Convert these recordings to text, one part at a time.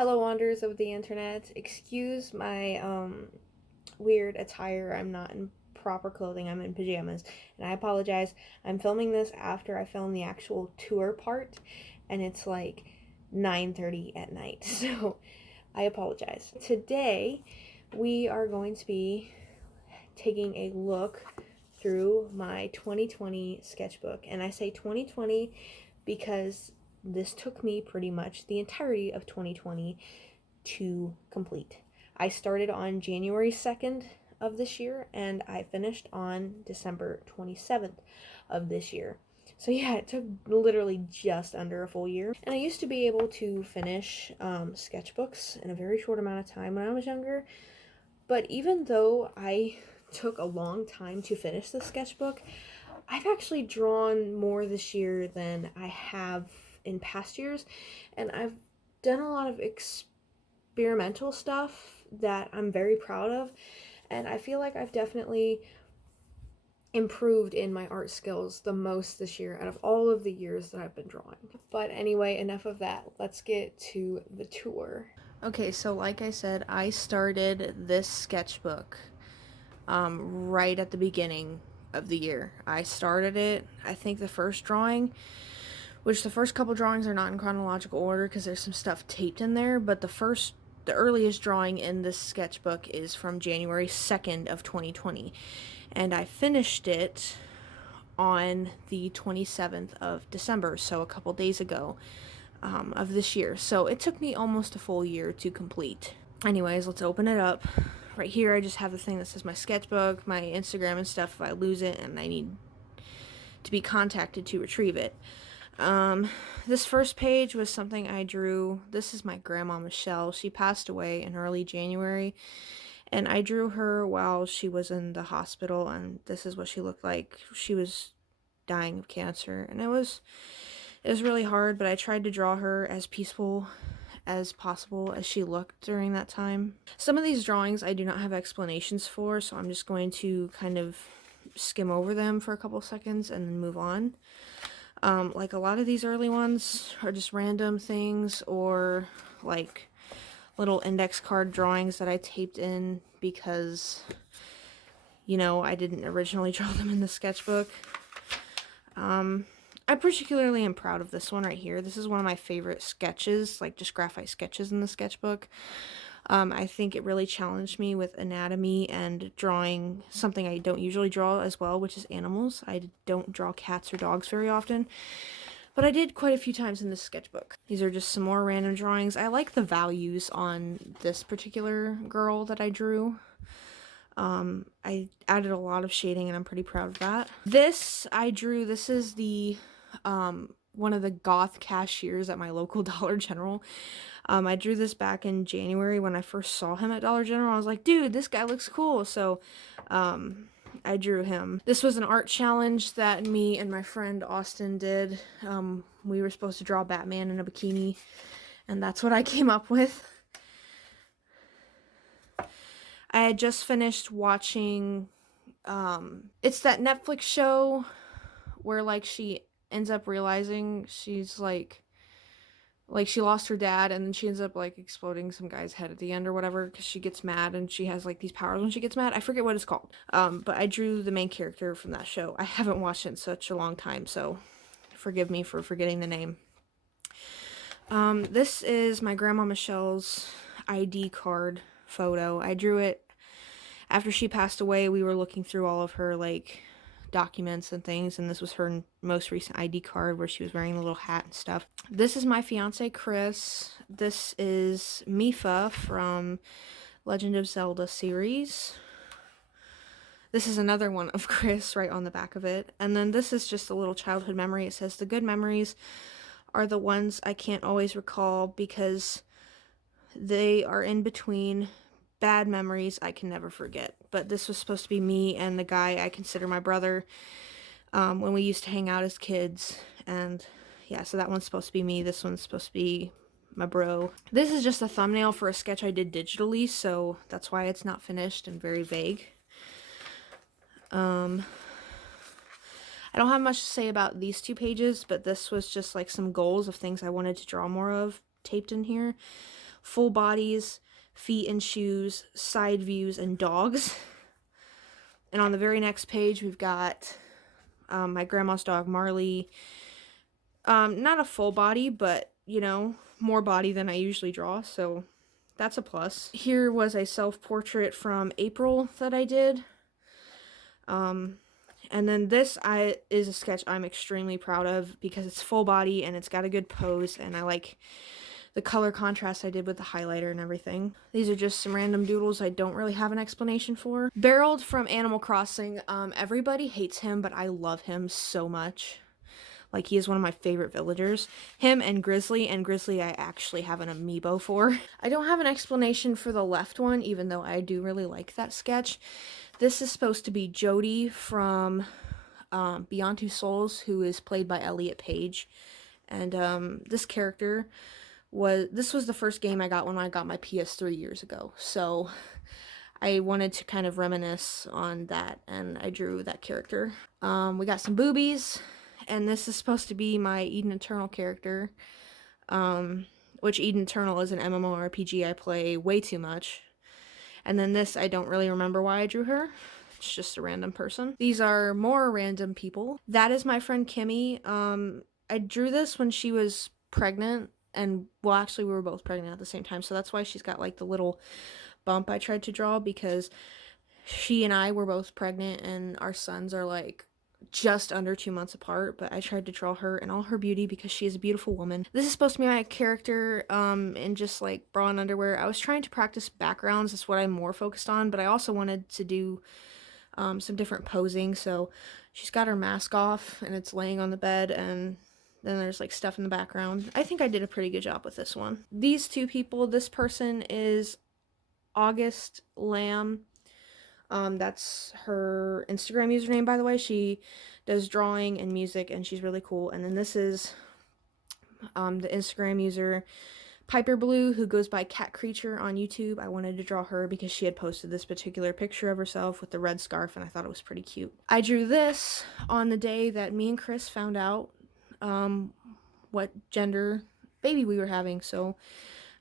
Hello, wanderers of the internet. Excuse my weird attire. I'm not in proper clothing. I'm in pajamas, and I apologize. I'm filming this after I filmed the actual tour part, and it's like 9:30 at night. So I apologize. Today we are going to be taking a look through my 2020 sketchbook, and I say 2020 because this took me pretty much the entirety of 2020 to complete. I started on January 2nd of this year and I finished on December 27th of this year. So yeah, it took literally just under a full year. And I used to be able to finish sketchbooks in a very short amount of time when I was younger. But even though I took a long time to finish the sketchbook, I've actually drawn more this year than I have in past years, and I've done a lot of experimental stuff that I'm very proud of, and I feel like I've definitely improved in my art skills the most this year out of all of the years that I've been drawing. But anyway, enough of that. Let's get to the tour. Okay, so like I said, I started this sketchbook right at the beginning of the year. I started it, I think the first drawing, which the first couple drawings are not in chronological order because there's some stuff taped in there, but the earliest drawing in this sketchbook is from January 2nd of 2020, and I finished it on the 27th of December, so a couple days ago of this year. So it took me almost a full year to complete. Anyways, let's open it up. Right here I just have the thing that says my sketchbook, my Instagram and stuff if I lose it and I need to be contacted to retrieve it. This first page was something I drew. This is my grandma Michelle. She passed away in early January, and I drew her while she was in the hospital, and this is what she looked like. She was dying of cancer, and it was really hard, but I tried to draw her as peaceful as possible as she looked during that time. Some of these drawings I do not have explanations for, so I'm just going to kind of skim over them for a couple seconds and then move on. Like a lot of these early ones are just random things or like little index card drawings that I taped in because, you know, I didn't originally draw them in the sketchbook. I particularly am proud of this one right here. This is one of my favorite sketches, like just graphite sketches in the sketchbook. I think it really challenged me with anatomy and drawing something I don't usually draw as well, which is animals. I don't draw cats or dogs very often, but I did quite a few times in this sketchbook. These are just some more random drawings. I like the values on this particular girl that I drew. I added a lot of shading and I'm pretty proud of that. This I drew, this is the one of the goth cashiers at my local Dollar General. I drew this back in January when I first saw him at Dollar General. I was like, dude, this guy looks cool. So I drew him. This was an art challenge that me and my friend Austin did. We were supposed to draw Batman in a bikini, and that's what I came up with. I had just finished watching, it's that Netflix show where like she ends up realizing she's like she lost her dad, and then she ends up like exploding some guy's head at the end or whatever because she gets mad and she has like these powers when she gets mad. I forget what it's called. But I drew the main character from that show. I haven't watched it in such a long time, so forgive me for forgetting the name. This is my grandma Michelle's ID card photo. I drew it after she passed away. We were looking through all of her like documents and things, and this was her most recent ID card where she was wearing the little hat and stuff. This is my fiance Chris. This is Mifa from Legend of Zelda series. This is another one of Chris right on the back of it. And then this is just a little childhood memory. It says, "The good memories are the ones I can't always recall because they are in between bad memories I can never forget." But this was supposed to be me and the guy I consider my brother when we used to hang out as kids. And yeah, so that one's supposed to be me. This one's supposed to be my bro. This is just a thumbnail for a sketch I did digitally, so that's why it's not finished and very vague. I don't have much to say about these two pages, but this was just like some goals of things I wanted to draw more of taped in here. full bodies, feet and shoes, side views, and dogs. And on the very next page, we've got my grandma's dog, Marley. Not a full body, but, you know, more body than I usually draw, so that's a plus. Here was a self-portrait from April that I did. And then this is a sketch I'm extremely proud of because it's full body and it's got a good pose, and I like the color contrast I did with the highlighter and everything. These are just some random doodles I don't really have an explanation for. Barreled from Animal Crossing. Everybody hates him, but I love him so much. Like, he is one of my favorite villagers. Him and Grizzly I actually have an amiibo for. I don't have an explanation for the left one, even though I do really like that sketch. This is supposed to be Jody from Beyond Two Souls, who is played by Elliot Page. And this character this was the first game I got when I got my PS3 years ago. So I wanted to kind of reminisce on that, and I drew that character. We got some boobies. And this is supposed to be my Eden Eternal character, which Eden Eternal is an MMORPG I play way too much. And then this, I don't really remember why I drew her. It's just a random person. These are more random people. That is my friend Kimmy. I drew this when she was pregnant, and, well, actually we were both pregnant at the same time, so that's why she's got like the little bump I tried to draw, because she and I were both pregnant and our sons are like just under 2 months apart, but I tried to draw her in all her beauty because she is a beautiful woman. This is supposed to be my character in just like bra and underwear. I was trying to practice backgrounds. That's what I'm more focused on, but I also wanted to do some different posing. So she's got her mask off and it's laying on the bed, and then there's like stuff in the background. I think I did a pretty good job with this one. These two people, this person is August Lamb. That's her Instagram username, by the way. She does drawing and music, and she's really cool. And then this is the Instagram user Piper Blue, who goes by Cat Creature on YouTube. I wanted to draw her because she had posted this particular picture of herself with the red scarf, and I thought it was pretty cute. I drew this on the day that me and Chris found out what gender baby we were having, so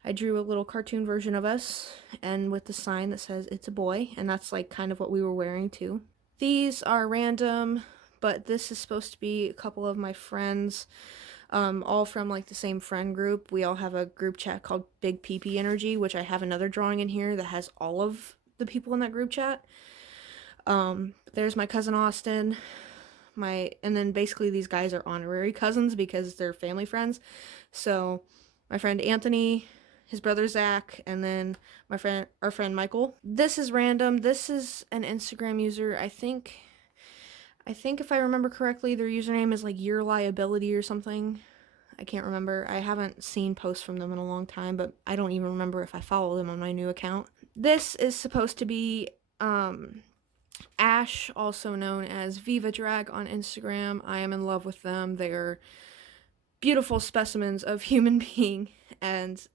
I drew a little cartoon version of us, and with the sign that says it's a boy, and that's like kind of what we were wearing too. These are random, but this is supposed to be a couple of my friends, all from like the same friend group. We all have a group chat called Big PP Energy, which I have another drawing in here that has all of the people in that group chat. There's my cousin Austin, and then basically these guys are honorary cousins because they're family friends. So my friend Anthony, his brother Zach, and then our friend Michael. This is random. This is an Instagram user. I think if I remember correctly, their username is like Your Liability or something. I can't remember. I haven't seen posts from them in a long time, but I don't even remember if I follow them on my new account. This is supposed to be Ash, also known as Viva Drag on Instagram. I am in love with them. They are beautiful specimens of human being, and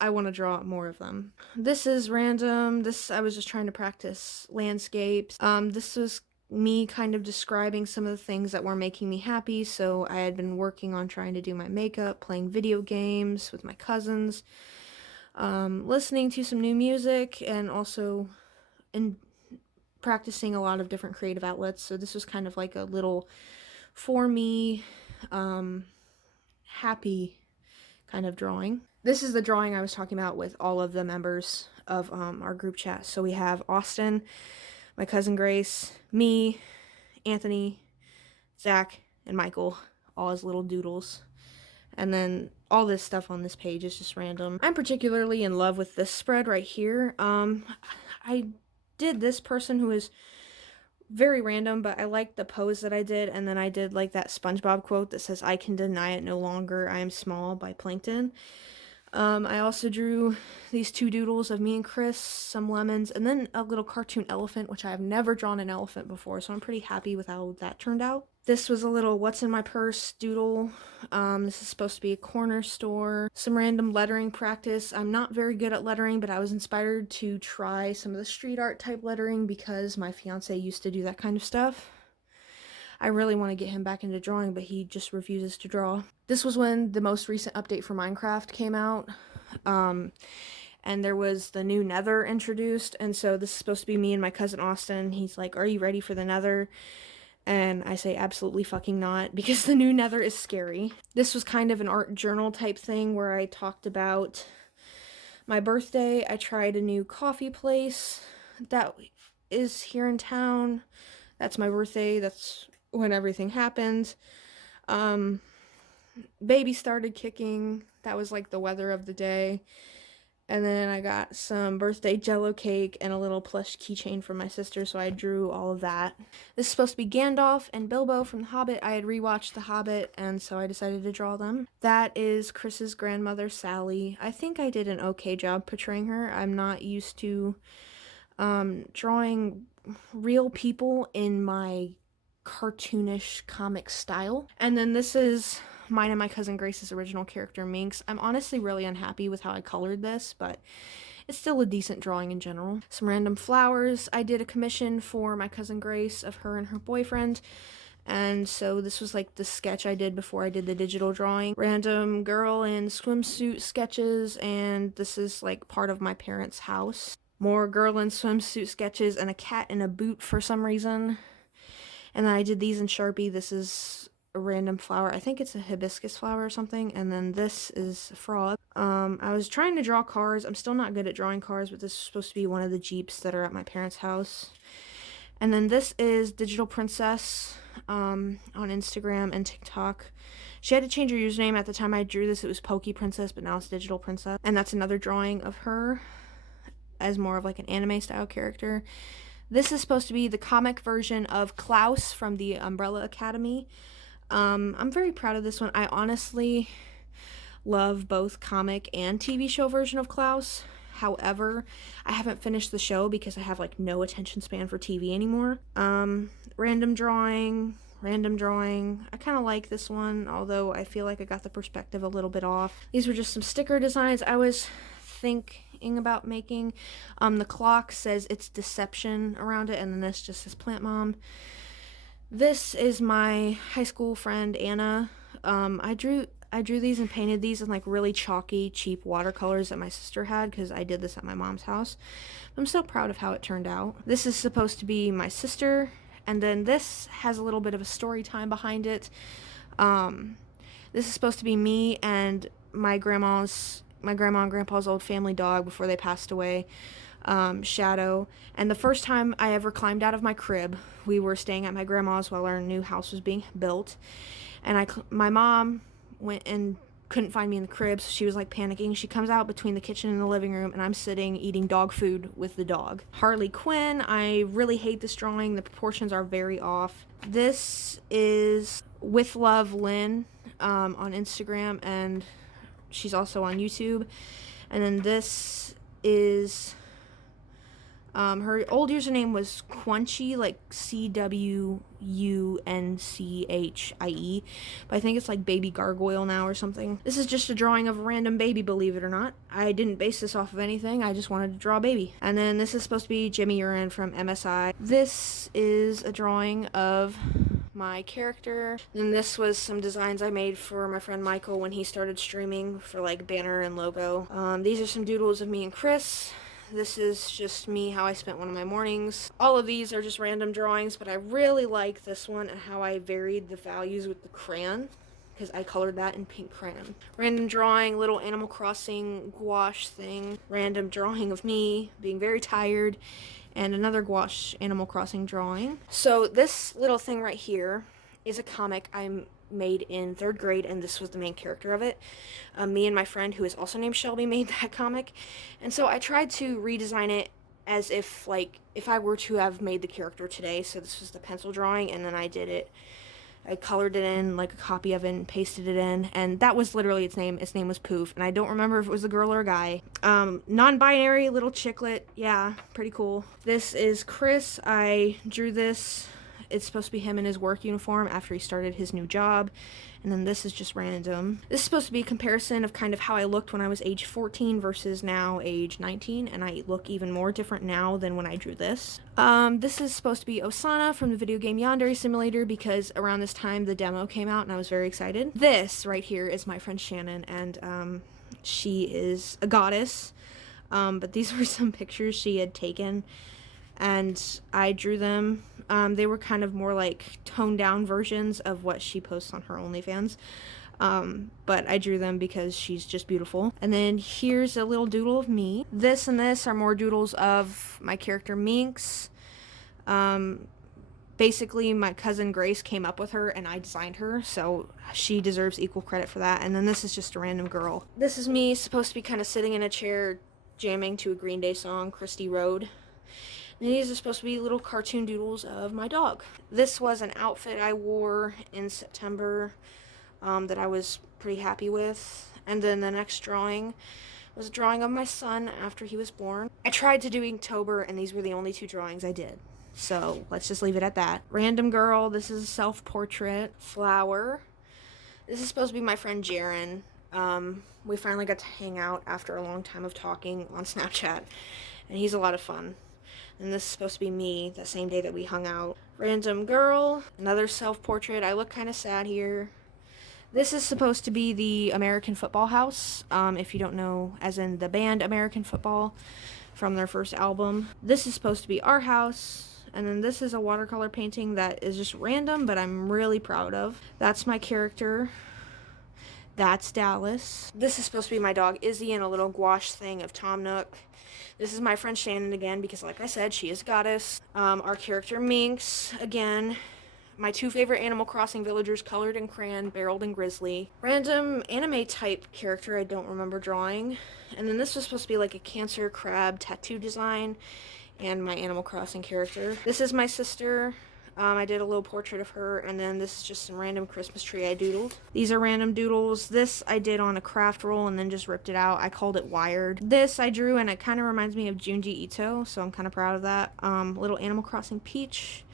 I want to draw more of them. This is random. I was just trying to practice landscapes. This was me kind of describing some of the things that were making me happy. So I had been working on trying to do my makeup, playing video games with my cousins, listening to some new music, and also practicing a lot of different creative outlets. So this was kind of like a little, for me, happy kind of drawing. This is the drawing I was talking about with all of the members of our group chat. So we have Austin, my cousin Grace, me, Anthony, Zach, and Michael, all as little doodles. And then all this stuff on this page is just random. I'm particularly in love with this spread right here. I did this person who is very random, but I liked the pose that I did, and then I did like that SpongeBob quote that says, "I can deny it no longer, I am small," by Plankton. I also drew these two doodles of me and Chris, some lemons, and then a little cartoon elephant, which I have never drawn an elephant before, so I'm pretty happy with how that turned out. This was a little what's in my purse doodle. This is supposed to be a corner store. Some random lettering practice. I'm not very good at lettering, but I was inspired to try some of the street art type lettering because my fiance used to do that kind of stuff. I really want to get him back into drawing, but he just refuses to draw. This was when the most recent update for Minecraft came out. And there was the new Nether introduced, and so this is supposed to be me and my cousin Austin. He's like, "Are you ready for the Nether?" And I say, "Absolutely fucking not," because the new Nether is scary. This was kind of an art journal type thing where I talked about my birthday. I tried a new coffee place that is here in town. That's my birthday. That's when everything happened. Baby started kicking. That was like the weather of the day. And then I got some birthday jello cake and a little plush keychain from my sister, so I drew all of that. This is supposed to be Gandalf and Bilbo from The Hobbit. I had rewatched The Hobbit, and so I decided to draw them. That is Chris's grandmother, Sally. I think I did an okay job portraying her. I'm not used to drawing real people in my cartoonish comic style. And then this is mine and my cousin Grace's original character, Minx. I'm honestly really unhappy with how I colored this, but it's still a decent drawing in general. Some random flowers. I did a commission for my cousin Grace of her and her boyfriend, and so this was like the sketch I did before I did the digital drawing. Random girl in swimsuit sketches, and this is like part of my parents' house. More girl in swimsuit sketches and a cat in a boot for some reason. And then I did these in Sharpie. This is a random flower. I think it's a hibiscus flower or something. And then this is a frog. I was trying to draw cars. I'm still not good at drawing cars, but this is supposed to be one of the Jeeps that are at my parents' house. And then this is Digital Princess on Instagram and TikTok. She had to change her username. At the time I drew this, it was Pokey Princess, but now it's Digital Princess. And that's another drawing of her as more of like an anime style character. This is supposed to be the comic version of Klaus from the Umbrella Academy. I'm very proud of this one. I honestly love both comic and TV show version of Klaus. However, I haven't finished the show because I have like no attention span for TV anymore. Random drawing. I kind of like this one, although I feel like I got the perspective a little bit off. These were just some sticker designs I was thinking about making. The clock says it's deception around it, and then this just says plant mom. This is my high school friend Anna. I drew these and painted these in like really chalky, cheap watercolors that my sister had because I did this at my mom's house. I'm so proud of how it turned out. This is supposed to be my sister, and then this has a little bit of a story time behind it. This is supposed to be me and my grandma and grandpa's old family dog before they passed away, Shadow. And the first time I ever climbed out of my crib, we were staying at my grandma's while our new house was being built, and my mom went and couldn't find me in the crib, so she was like panicking. She comes out between the kitchen and the living room, and I'm sitting eating dog food with the dog. Harley Quinn. I really hate this drawing. The proportions are very off. This is With Love Lynn on Instagram, and she's also on YouTube. And then this is her old username was Quunchie, like Cwunchie, but I think it's like Baby Gargoyle now or something. This is just a drawing of a random baby, believe it or not. I didn't base this off of anything. I just wanted to draw a baby. And then this is supposed to be Jimmy Urine from MSI. This is a drawing of my character. And this was some designs I made for my friend Michael when he started streaming for like banner and logo. These are some doodles of me and Chris. This is just me, how I spent one of my mornings. All of these are just random drawings, but I really like this one and how I varied the values with the crayon, because I colored that in pink crayon. Random drawing, little Animal Crossing gouache thing. Random drawing of me being very tired, and another gouache Animal Crossing drawing. So this little thing right here is a comic I made in 3rd grade, and this was the main character of it. Me and my friend, who is also named Shelby, made that comic, and so I tried to redesign it as if I were to have made the character today. So this was the pencil drawing, and then I colored it in like a copy of it and pasted it in, and that was literally its name. Its name was Poof, and I don't remember if it was a girl or a guy. Non-binary little chicklet. Yeah, pretty cool. This is Chris. I drew this. It's supposed to be him in his work uniform after he started his new job. And then this is just random. This is supposed to be a comparison of kind of how I looked when I was age 14 versus now age 19. And I look even more different now than when I drew this. This is supposed to be Osana from the video game Yandere Simulator, because around this time the demo came out and I was very excited. This right here is my friend Shannon, and She is a goddess, but these were some pictures she had taken, and I drew them. They were kind of more like toned down versions of what she posts on her OnlyFans. But I drew them because she's just beautiful. And then here's a little doodle of me. This and this are more doodles of my character Minx. Basically, my cousin Grace came up with her and I designed her, so she deserves equal credit for that. And then this is just a random girl. This is me, supposed to be kind of sitting in a chair jamming to a Green Day song, Christy Road. And these are supposed to be little cartoon doodles of my dog. This was an outfit I wore in September that I was pretty happy with. And then the next drawing was a drawing of my son after he was born. I tried to do Inktober, and these were the only 2 drawings I did. So let's just leave it at that. Random girl, this is a self-portrait. Flower. This is supposed to be my friend Jaren. We finally got to hang out after a long time of talking on Snapchat, and he's a lot of fun. And this is supposed to be me the same day that we hung out. Random girl, another self-portrait. I look kind of sad here. This is supposed to be the American Football House, if you don't know, as in the band American Football from their first album. This is supposed to be our house. And then this is a watercolor painting that is just random, but I'm really proud of. That's my character. That's Dallas. This is supposed to be my dog Izzy and a little gouache thing of Tom Nook. This is my friend Shannon again, because like I said, she is a goddess. Our character Minx, again. My 2 favorite Animal Crossing villagers, Colored and Crayon, Barreled and Grizzly. Random anime type character I don't remember drawing. And then this was supposed to be like a cancer crab tattoo design. And my Animal Crossing character. This is my sister. I did a little portrait of her, and then this is just some random Christmas tree I doodled. These are random doodles. This I did on a craft roll and then just ripped it out. I called it Wired. This I drew, and it kind of reminds me of Junji Ito, so I'm kind of proud of that. Little Animal Crossing Peach.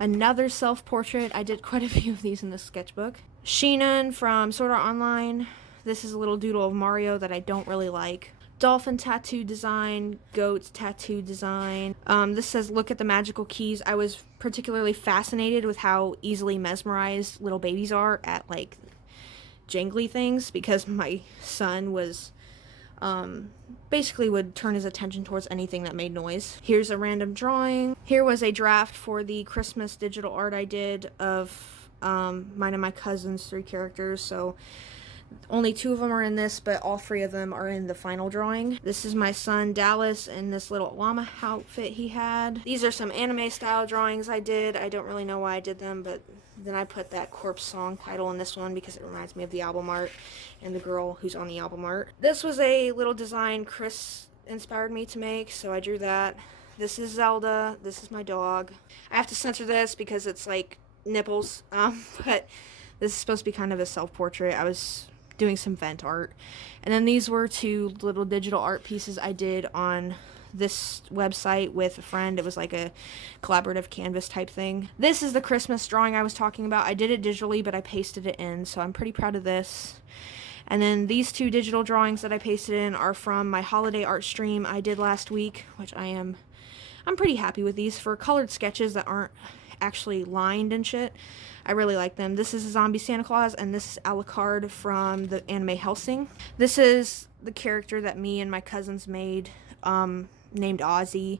Another self-portrait. I did quite a few of these in this sketchbook. Sheenan from Sword Art Online. This is a little doodle of Mario that I don't really like. Dolphin tattoo design, goats tattoo design. This says, look at the magical keys. I was particularly fascinated with how easily mesmerized little babies are at, like, jangly things, because my son was, basically would turn his attention towards anything that made noise. Here's a random drawing. Here was a draft for the Christmas digital art I did of, mine and my cousin's 3 characters, so only 2 of them are in this, but all 3 of them are in the final drawing. This is my son Dallas in this little llama outfit he had. These are some anime style drawings I did. I don't really know why I did them, but then I put that Corpse song title in this one because it reminds me of the album art and the girl who's on the album art. This was a little design Chris inspired me to make, so I drew that. This is Zelda. This is my dog. I have to censor this because it's like nipples, but this is supposed to be kind of a self-portrait. I was doing some vent art. And then these were 2 little digital art pieces I did on this website with a friend. It was like a collaborative canvas type thing. This is the Christmas drawing I was talking about. I did it digitally, but I pasted it in, so I'm pretty proud of this. And then these 2 digital drawings that I pasted in are from my holiday art stream I did last week, which I'm pretty happy with these for colored sketches that aren't actually lined and shit. I really like them. This is a zombie Santa Claus, and this is Alucard from the anime Hellsing. This is the character that me and my cousins made, named Ozzy,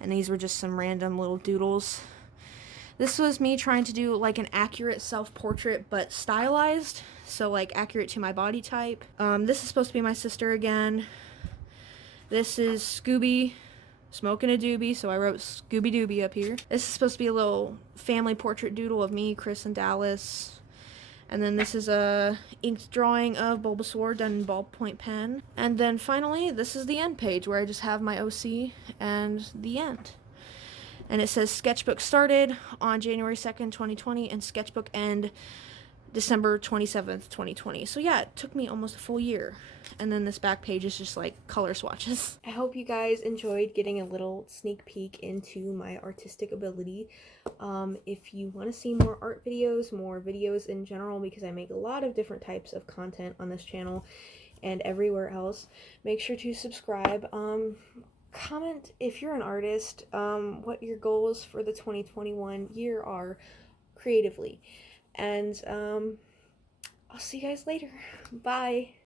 and these were just some random little doodles. This was me trying to do like an accurate self-portrait, but stylized, so like accurate to my body type. This is supposed to be my sister again. This is Scooby smoking a doobie, so I wrote Scooby Dooby up here. This is supposed to be a little family portrait doodle of me, Chris, and Dallas. And then this is a inked drawing of Bulbasaur done in ballpoint pen. And then finally, this is the end page where I just have my OC and the end. And it says Sketchbook started on January 2nd, 2020, and Sketchbook end December 27th, 2020. So yeah, it took me almost a full year. And then this back page is just like color swatches. I hope you guys enjoyed getting a little sneak peek into my artistic ability. If you want to see more art videos, more videos in general, because I make a lot of different types of content on this channel and everywhere else, make sure to subscribe. Comment if you're an artist, what your goals for the 2021 year are creatively. And I'll see you guys later. Bye.